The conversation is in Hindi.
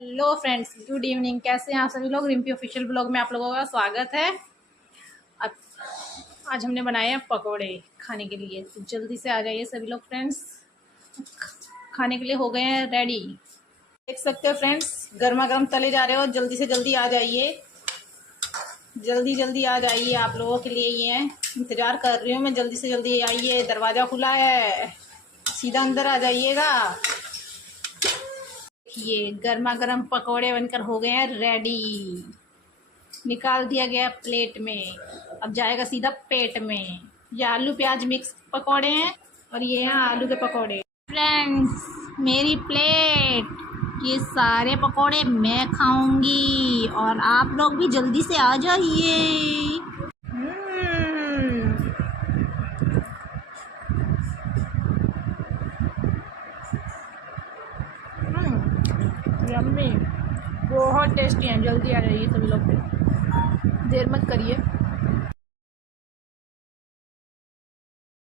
Hello friends, good evening. कैसे हैं आप सभी लोग। रिम्पी ऑफिशियल ब्लॉग में आप लोगों का स्वागत है। अब आज हमने बनाए हैं पकोड़े खाने के लिए, तो जल्दी से आ जाइए सभी लोग फ्रेंड्स। खाने के लिए हो गए हैं रेडी। देख सकते हो फ्रेंड्स, गर्मा गर्म तले जा रहे हो। जल्दी से जल्दी आ जाइए, जल्दी जल्दी आ जाइए। आप लोगों के लिए ये है, इंतज़ार कर रही हूँ मैं। जल्दी से जल्दी आइए, दरवाज़ा खुला है, सीधा अंदर आ जाइएगा। ये गर्मा गर्म पकोड़े बनकर हो गए हैं रेडी। निकाल दिया गया प्लेट में, अब जाएगा सीधा पेट में। ये आलू प्याज मिक्स पकोड़े हैं और ये हैं आलू के पकोड़े। फ्रेंड्स, मेरी प्लेट, ये सारे पकोड़े मैं खाऊंगी और आप लोग भी जल्दी से आ जाइए। यम्मी, बहुत टेस्टी हैं। जल्दी आ जाइए सभी लोग, देर मत करिए।